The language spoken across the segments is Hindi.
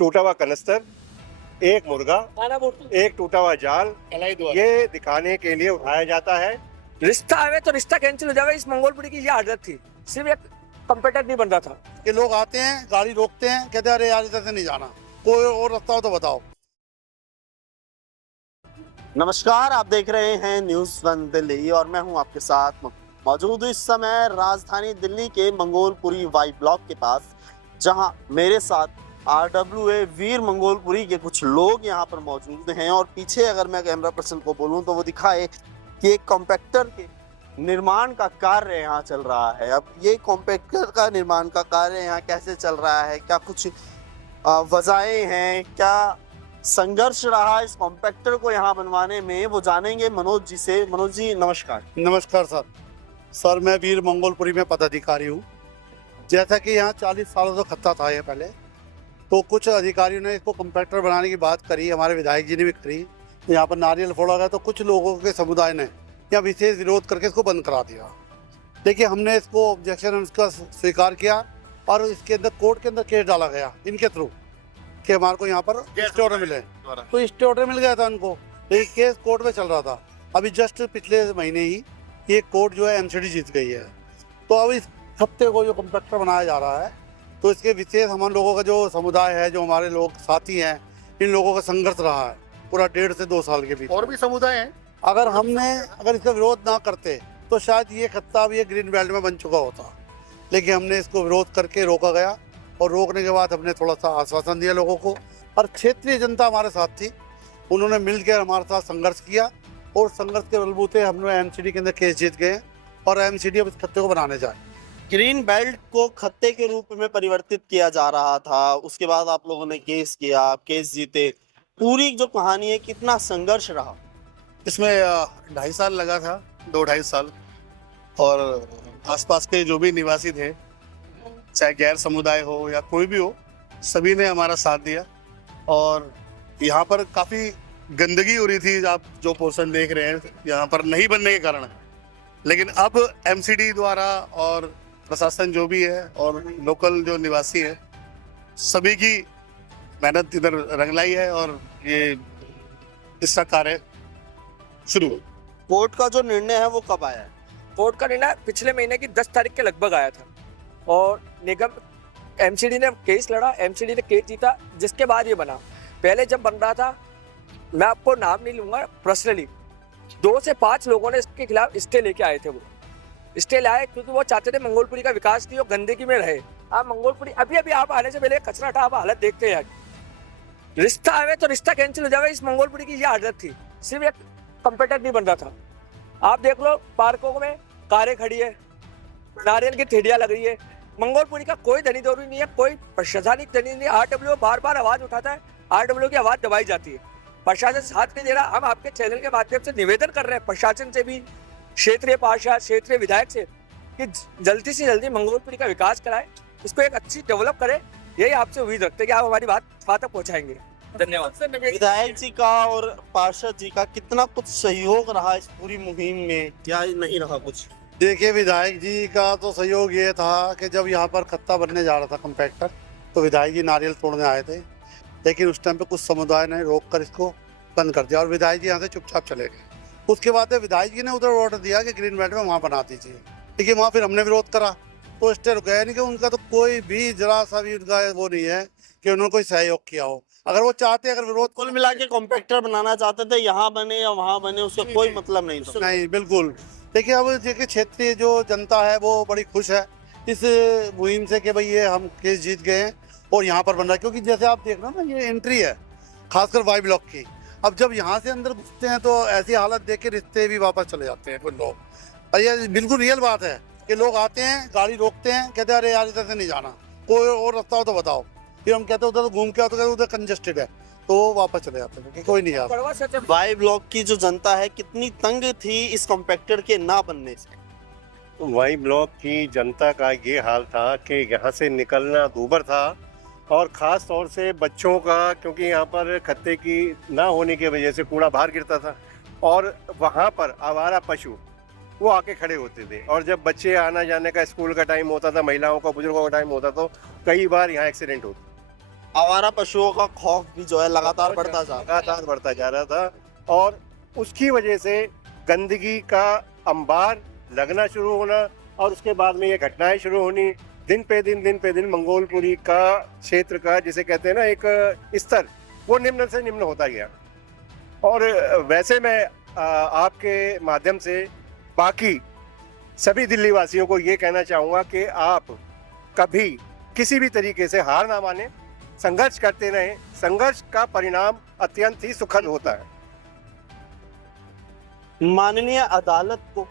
टूटा हुआ कनस्तर, एक मुर्गा, एक टूटा हुआ जाल, ये दिखाने के लिए उठाया जाता है। रिश्ता आवे तो रिश्ता कैंसिल हो जावे, इस मंगोलपुरी की ये आदत थी। सिर्फ एक कंप्यूटर नहीं बन रहा था कि लोग आते हैं, गाड़ी रोकते हैं, कहते हैं अरे यार इधर से नहीं जाना, कोई और रास्ता हो तो बताओ। नमस्कार, आप देख रहे हैं न्यूज़ वन दिल्ली और मैं हूं आपके साथ मौजूद इस समय राजधानी दिल्ली के मंगोलपुरी वाई ब्लॉक के पास, जहां मेरे साथ RWA वीर मंगोलपुरी के कुछ लोग यहां पर मौजूद हैं। और पीछे अगर मैं कैमरा पर्सन को बोलूं तो वो दिखाए कि एक कॉम्पैक्टर के निर्माण का कार्य यहाँ चल रहा है। अब ये कॉम्पैक्टर का निर्माण का कार्य यहाँ कैसे चल रहा है, क्या कुछ वजहें हैं, क्या संघर्ष रहा इस कॉम्पैक्टर को यहाँ बनवाने में, वो जानेंगे मनोज जी से। मनोज जी नमस्कार। नमस्कार सर, मैं वीर मंगोलपुरी में पदाधिकारी हूँ। जैसा कि यहाँ 40 सालों से खत्ता था ये पहले, तो कुछ अधिकारियों ने इसको कॉम्पैक्टर बनाने की बात करी, हमारे विधायक जी ने भी करी। तो यहाँ पर नारियल फोड़ा गया तो कुछ लोगों के समुदाय ने यहाँ विशेष विरोध करके इसको बंद करा दिया। देखिए, हमने इसको ऑब्जेक्शन उसका स्वीकार किया और इसके अंदर कोर्ट के अंदर केस डाला गया इनके थ्रू कि हमारे को यहाँ पर स्टे ऑर्डर मिले। तो स्टे ऑर्डर मिल गया था उनको, लेकिन केस कोर्ट में चल रहा था। अभी जस्ट पिछले महीने ही ये कोर्ट जो है MCD जीत गई है। तो अब इस हफ्ते को जो कॉम्पैक्टर बनाया जा रहा है, तो इसके विशेष हम लोगों का जो समुदाय है, जो हमारे लोग साथी हैं, इन लोगों का संघर्ष रहा है पूरा 1.5 से 2 साल के बीच। और भी समुदाय हैं। अगर इसका विरोध ना करते तो शायद ये खत्ता भी ग्रीन बेल्ट में बन चुका होता, लेकिन हमने इसको विरोध करके रोका गया। और रोकने के बाद हमने थोड़ा सा आश्वासन दिया लोगों को, और क्षेत्रीय जनता हमारे साथ थी, उन्होंने मिलकर हमारे साथ संघर्ष किया और संघर्ष के बलबूते हमने MCD के अंदर केस जीत गए और MCD अब इस खत्ते को बनाने जाए। ग्रीन बेल्ट को खत्ते के रूप में परिवर्तित किया जा रहा था, उसके बाद आप लोगों ने केस किया, केस जीते। पूरी जो कहानी है, कितना संघर्ष रहा इसमें 2.5 साल लगा था, 2-2.5 साल। और आसपास के जो भी निवासी थे, चाहे गैर समुदाय हो या कोई भी हो, सभी ने हमारा साथ दिया। और यहाँ पर काफ़ी गंदगी हो रही थी, आप जो पोर्शन देख रहे हैं यहाँ पर नहीं बनने के कारण। लेकिन अब MCD द्वारा और प्रशासन जो भी है और लोकल जो निवासी है, सभी की मेहनत इधर रंग लाई है और ये इसका कार्य शुरू। कोर्ट का जो निर्णय है वो कब आया है? कोर्ट का निर्णय पिछले महीने की 10 तारीख के लगभग आया था और निगम MCD ने केस लड़ा, MCD ने केस जीता, जिसके बाद ये बना। पहले जब बन रहा था, मैं आपको नाम नहीं लूंगा, पर्सनली 2 से 5 लोगों ने इसके खिलाफ स्टे लेके आए थे। वो स्टे लाए क्योंकि वो चाहते थे मंगोलपुरी का विकास नहीं हो, गंदगी में रहे। आप मंगोलपुरी अभी आप आने से पहले कचरा था, आप हालत देखते हैं। रिश्ता आवे तो रिश्ता कैंसिल हो जावे, इस मंगोलपुरी की ये आदत थी। सिर्फ एक कंप्यूटर नहीं बन रहा था। आप देख लो, पार्कों में कारें खड़ी है, नारियल की ठेलियां लग रही है। मंगोलपुरी का कोई धनी दौरी नहीं है, कोई प्रशासनिक धनी नहीं। RWA बार बार आवाज उठाता है, RWA की आवाज दबाई जाती है, प्रशासन साथ नहीं दे रहा। हम आपके चैनल के माध्यम से निवेदन कर रहे हैं प्रशासन से भी, क्षेत्रीय पार्षद, क्षेत्रीय विधायक से, कि जल्दी से जल्दी मंगोलपुरी का विकास कराए, इसको एक अच्छी डेवलप करे। यही आपसे उम्मीद रखते हैं कि आप हमारी बात तक पहुंचाएंगे। धन्यवाद। विधायक जी का और पार्षद जी का कितना कुछ सहयोग रहा इस पूरी मुहिम में, या नहीं रहा कुछ? देखिए, विधायक जी का तो सहयोग ये था कि जब यहाँ पर खत्ता बनने जा रहा था कॉम्पैक्टर, तो विधायक जी नारियल तोड़ने आए थे, लेकिन उस टाइम पे कुछ समुदाय ने रोक कर इसको बंद कर दिया और विधायक जी यहाँ से चुपचाप चले गए। उसके बाद विधायक जी ने उधर ऑर्डर दिया कि ग्रीन बेल्ट में वहाँ बना दीजिए, लेकिन वहाँ फिर हमने विरोध करा तो स्टे रुका। यानी कि उनका तो कोई भी जरा सा भी उनका वो नहीं है कि उन्होंने कोई सहयोग किया हो। अगर वो चाहते, अगर विरोध, कुल मिला के कॉम्पैक्टर बनाना चाहते थे, यहाँ बने या वहाँ बने, उसका कोई मतलब नहीं था। नहीं, बिल्कुल। देखिए, अब देखिए, क्षेत्रीय जो जनता है वो बड़ी खुश है इस मुहिम से कि भाई ये हम केस जीत गए हैं और यहाँ पर बन रहा है। क्योंकि जैसे आप देख रहे हो ना, ये एंट्री है खासकर वाई ब्लॉक की। अब जब यहाँ से अंदर घुसते हैं तो ऐसी हालत देख के रिश्ते भी वापस चले जाते हैं कुछ लोग। और ये बिल्कुल रियल बात है कि लोग आते हैं, गाड़ी रोकते हैं, कहते हैं अरे यार इधर से नहीं जाना, कोई और रास्ता हो तो बताओ। फिर हम कहते हैं उधर तो घूम के आओ, तो कहते उधर कंजेस्टेड है, तो वापस चले जाते हैं कि कोई नहीं आता। वाई ब्लॉक की जो जनता है कितनी तंग थी इस कॉम्पैक्टर के ना बनने से? वाई ब्लॉक की जनता का ये हाल था कि यहाँ से निकलना दूभर था, और ख़ास तौर से बच्चों का, क्योंकि यहाँ पर खत्ते की ना होने की वजह से कूड़ा बाहर गिरता था और वहाँ पर आवारा पशु वो आके खड़े होते थे। और जब बच्चे आना जाने का, स्कूल का टाइम होता था, महिलाओं का, बुजुर्गों का टाइम होता, तो कई बार यहाँ एक्सीडेंट होता। आवारा पशुओं का खौफ भी जो है लगातार बढ़ता जा रहा लगातार बढ़ता जा रहा था और उसकी वजह से गंदगी का अंबार लगना शुरू होना और उसके बाद में ये घटनाएं शुरू होनी। दिन पे दिन मंगोलपुरी का क्षेत्र का जिसे कहते हैं ना एक स्तर वो निम्न से निम्न होता गया। और वैसे मैं आपके माध्यम से बाकी सभी दिल्ली वासियों को ये कहना चाहूँगा कि आप कभी किसी भी तरीके से हार ना माने, संघर्ष करते रहें। संघर्ष का परिणाम अत्यंत ही सुखद होता है। माननीय अदालत को,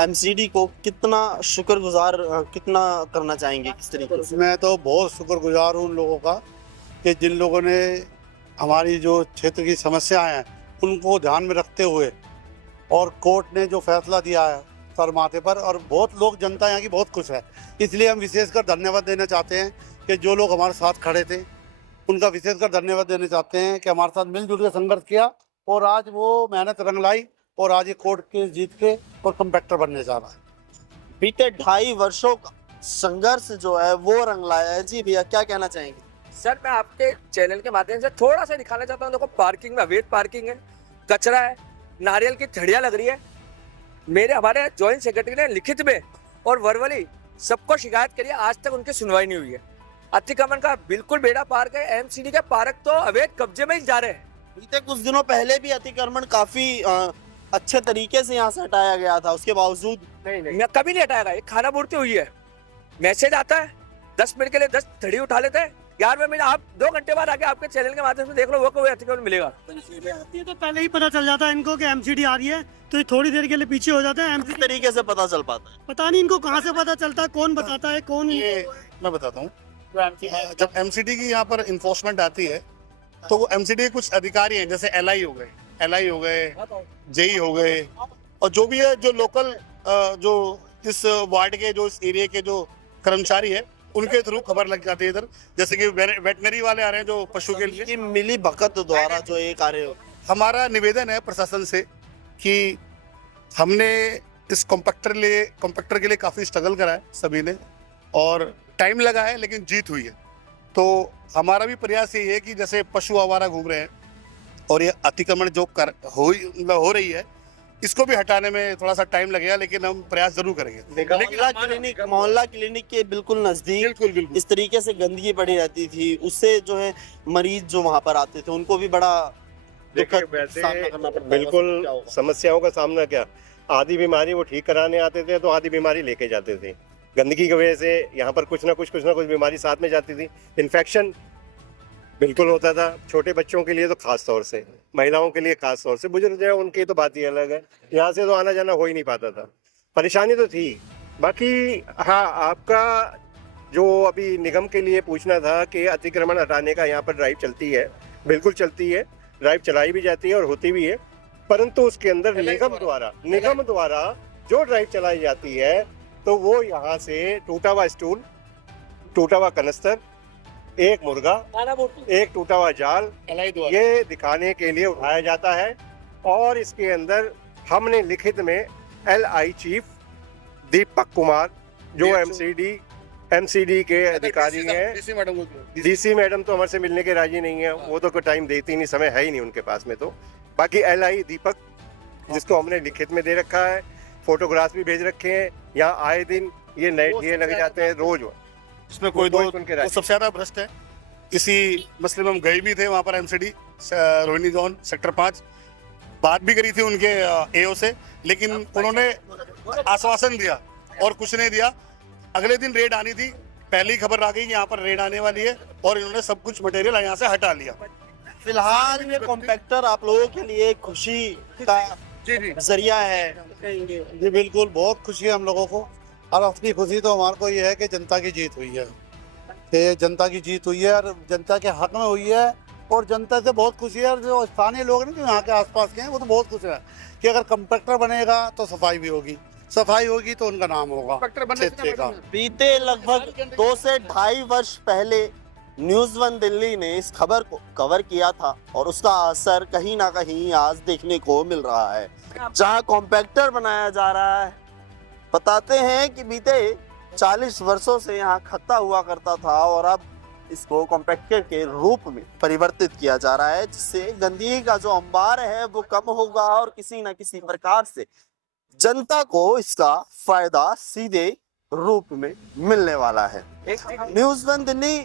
एमसीडी को कितना शुक्रगुजार कितना करना चाहेंगे, किस तरीके से? मैं तो बहुत शुक्रगुजार हूँ उन लोगों का कि जिन लोगों ने हमारी जो क्षेत्र की समस्याएं हैं उनको ध्यान में रखते हुए और कोर्ट ने जो फैसला दिया है सर माथे पर, और बहुत लोग, जनता यहाँ की बहुत खुश है। इसलिए हम विशेषकर धन्यवाद देना चाहते हैं कि जो लोग हमारे साथ खड़े थे उनका विशेषकर धन्यवाद देना चाहते हैं कि हमारे साथ मिलजुल के संघर्ष किया और आज वो मेहनत रंग लाई और आज ये कोर्ट केस जीत के और कम्पेक्टर बनने जा रहा है। बीते 2.5 वर्षों का संघर्ष जो है वो रंग लाया है। जी भैया, क्या कहना चाहेंगे? सर मैं आपके चैनल के माध्यम से थोड़ा सा दिखाना चाहता हूँ। देखो पार्किंग में अवैध पार्किंग है, कचरा है, नारियल की थड़ियाँ लग रही है। हमारे जॉइंट सेक्रेटरी ने लिखित में और वर्बली सबको शिकायत करी है, आज तक उनकी सुनवाई नहीं हुई है। अतिक्रमण का बिल्कुल बेड़ा पार है। एमसीडी के पार्क तो अवैध कब्जे में ही जा रहे हैं। बीते कुछ दिनों पहले भी अतिक्रमण काफी अच्छे तरीके से यहाँ से हटाया गया था, उसके बावजूद नहीं कभी नहीं हटाएगा। एक खाना पूर्ति हुई है, मैसेज आता है 10 मिनट के लिए 10 थड़ी उठा लेते हैं। 11वें महीने आप 2 घंटे बाद आके आपके चैनल के माध्यम से देख लो, वो कोई अतिक्रमण मिलेगा। एमसीडी आती है तो पहले ही पता चल जाता है इनको कि एमसीडी आ रही है, तो ये थोड़ी देर के लिए पीछे हो जाते हैं। किस तरीके से पता चल पाता है? पता नहीं इनको कहाँ से पता चलता है, कौन बताता है, कौन। ये मैं बताता हूँ। जब एमसीडी की यहाँ पर इन्फोर्समेंट आती है तो वो एमसीडी के कुछ अधिकारी हैं, जैसे एलआई हो गए, जेई हो गए, और जो भी है, जो लोकल जो इस वार्ड के, जो इस एरिया के जो कर्मचारी है, उनके थ्रू खबर लग जाती है इधर। जैसे कि वेटनरी वाले आ रहे हैं जो पशु के लिए, कि मिली भगत द्वारा जो ये कार्य हो। हमारा निवेदन है प्रशासन से कि हमने इस कॉम्पैक्टर के लिए काफ़ी स्ट्रगल करा है सभी ने, और टाइम लगा है लेकिन जीत हुई है। तो हमारा भी प्रयास यही है कि जैसे पशु आवारा घूम रहे हैं और ये अतिक्रमण जो हो रही है, इसको भी हटाने में थोड़ा सा टाइम लगेगा, लेकिन हम प्रयास जरूर करेंगे। मोहल्ला क्लिनिक के बिल्कुल नजदीक बिल्कुल इस तरीके से गंदगी पड़ी रहती थी, उससे जो है मरीज जो वहाँ पर आते थे उनको भी बड़ा देखिए दुखद सामना करना पड़ता है। बिल्कुल क्या होगा? समस्याओं का सामना क्या, आधी बीमारी वो ठीक कराने आते थे तो आधी बीमारी लेके जाते थे। गंदगी की वजह से यहाँ पर कुछ ना कुछ बीमारी साथ में जाती थी। इन्फेक्शन बिल्कुल होता था, छोटे बच्चों के लिए तो खास तौर से, महिलाओं के लिए खास तौर से, बुजुर्ग जो है उनकी तो बात ही अलग है। यहाँ से तो आना जाना हो ही नहीं पाता था, परेशानी तो थी। बाकी हाँ, आपका जो अभी निगम के लिए पूछना था कि अतिक्रमण हटाने का यहाँ पर ड्राइव चलती है, बिल्कुल चलती है, ड्राइव चलाई भी जाती है और होती भी है, परंतु उसके अंदर निगम द्वारा जो ड्राइव चलाई जाती है तो वो यहाँ से टूटा हुआ स्टूल, टूटा हुआ कनस्तर, एक मुर्गा, एक टूटा हुआ जाल, ये दिखाने के लिए उठाया जाता है। और इसके अंदर हमने लिखित में एलआई चीफ दीपक कुमार, जो एमसीडी के अधिकारी हैं, डीसी मैडम तो हमारे से मिलने के राजी नहीं है, वो तो कोई टाइम देती नहीं, समय है ही नहीं उनके पास में। तो बाकी एलआई दीपक, जिसको हमने लिखित में दे रखा है, फोटोग्राफ्स भी भेज रखे हैं। यहाँ आए दिन ये नए ठिये लग जाते हैं रोज, इसमें कोई दो सबसे ज्यादा भ्रष्ट है। इसी मसले में हम गए भी थे वहाँ पर, एमसीडी रोहिणी जोन सेक्टर 5, बात भी करी थी उनके एओ से, लेकिन उन्होंने आश्वासन दिया और कुछ नहीं दिया। अगले दिन रेड आनी थी, पहले ही खबर आ गई कि यहाँ पर रेड आने वाली है, और इन्होंने सब कुछ मटेरियल यहाँ से हटा लिया। फिलहाल ये कॉम्पैक्टर आप लोगों के लिए खुशी का जरिया है। जी बिल्कुल, बहुत खुशी है हम लोगों को, और अपनी खुशी तो हमारे को ये है कि जनता की जीत हुई है, कि जनता की जीत हुई है और जनता के हक में हुई है, और जनता से बहुत खुशी है। और जो स्थानीय लोग हैं जो यहाँ के आसपास के हैं वो तो बहुत खुश है कि अगर कॉम्पैक्टर बनेगा तो सफाई भी होगी, सफाई होगी तो उनका नाम होगा क्षेत्र का। बीते लगभग 2 से 2.5 वर्ष पहले न्यूज़ 1 दिल्ली ने इस खबर को कवर किया था, और उसका असर कहीं ना कहीं आज देखने को मिल रहा है। जहां कॉम्पैक्टर बनाया जा रहा है, बताते हैं कि बीते 40 वर्षों से यहाँ खत्ता हुआ करता था, और अब इसको कॉम्पैक्टर के रूप में परिवर्तित किया जा रहा है, जिससे गंदगी का जो अंबार है वो कम होगा और किसी न किसी प्रकार से जनता को इसका फायदा सीधे रूप में मिलने वाला है। न्यूज़ वन दिल्ली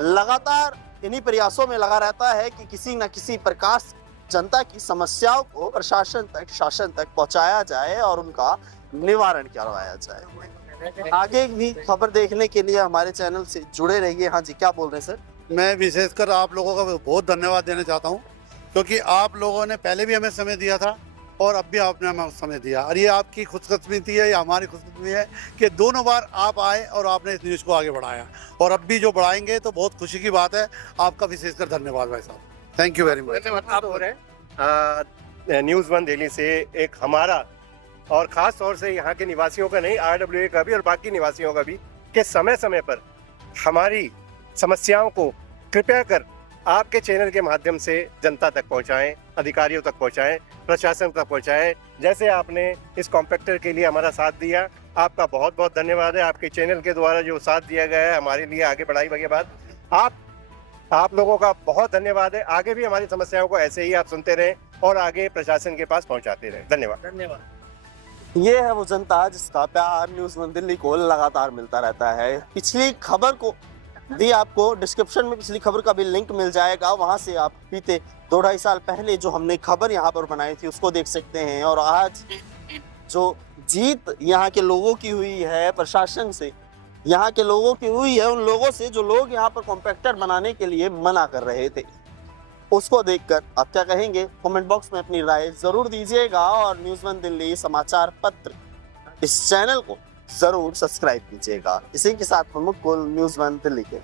लगातार इन्हीं प्रयासों में लगा रहता है कि किसी न किसी प्रकार से जनता की समस्याओं को प्रशासन तक, शासन तक पहुंचाया जाए और उनका निवारण करवाया जाए। आगे भी खबर देखने के लिए हमारे चैनल से जुड़े रहिए। हाँ जी, क्या बोल रहे हैं सर? मैं विशेषकर आप लोगों का बहुत धन्यवाद देना चाहता हूँ, क्योंकि आप लोगों ने पहले भी हमें समय दिया था और अब भी आपने हमें समय दिया, और ये आपकी खुशकिस्मती है, या हमारी खुशकिस्मती है कि दोनों बार आप आए और आपने इस न्यूज़ को आगे बढ़ाया, और अब भी जो बढ़ाएंगे तो बहुत खुशी की बात है। आपका विशेषकर धन्यवाद भाई साहब, थैंक यू वेरी मच। आप हो रहे हैं न्यूज़ वन दिल्ली से एक हमारा और ख़ास तौर से यहाँ के निवासियों का नहीं, RWA का भी और बाकी निवासियों का भी, कि समय समय पर हमारी समस्याओं को कृपया कर आपके चैनल के माध्यम से जनता तक पहुँचाएं, अधिकारियों तक पहुँचाएं, प्रशासन तक पहुँचाएं। जैसे आपने इस कॉम्पैक्टर के लिए हमारा साथ दिया, आपका बहुत बहुत धन्यवाद है। आपके चैनल के द्वारा जो साथ दिया गया है हमारे लिए आगे बढ़ाई के बाद, आप लोगों का बहुत धन्यवाद है। आगे भी हमारी समस्याओं को ऐसे ही आप सुनते रहें और आगे प्रशासन के पास पहुंचाते रहें। धन्यवाद। ये है वो जनता जिसका प्यार न्यूज़ वन दिल्ली को लगातार मिलता रहता है। पिछली खबर को भी आपको डिस्क्रिप्शन में पिछली खबर का भी लिंक मिल जाएगा, वहां से आप बीते 2-2.5 साल पहले जो हमने खबर यहाँ पर बनाई थी उसको देख सकते हैं। और आज जो जीत यहाँ के लोगों की हुई है, प्रशासन से यहाँ के लोगों की हुई है, उन लोगों से जो लोग यहाँ पर कॉम्पैक्टर बनाने के लिए मना कर रहे थे, उसको देखकर आप क्या कहेंगे? कमेंट बॉक्स में अपनी राय जरूर दीजिएगा और न्यूज़ वन दिल्ली समाचार पत्र इस चैनल को जरूर सब्सक्राइब कीजिएगा। इसी के साथ हम मुकुल न्यूज़ वन दिल्ली के।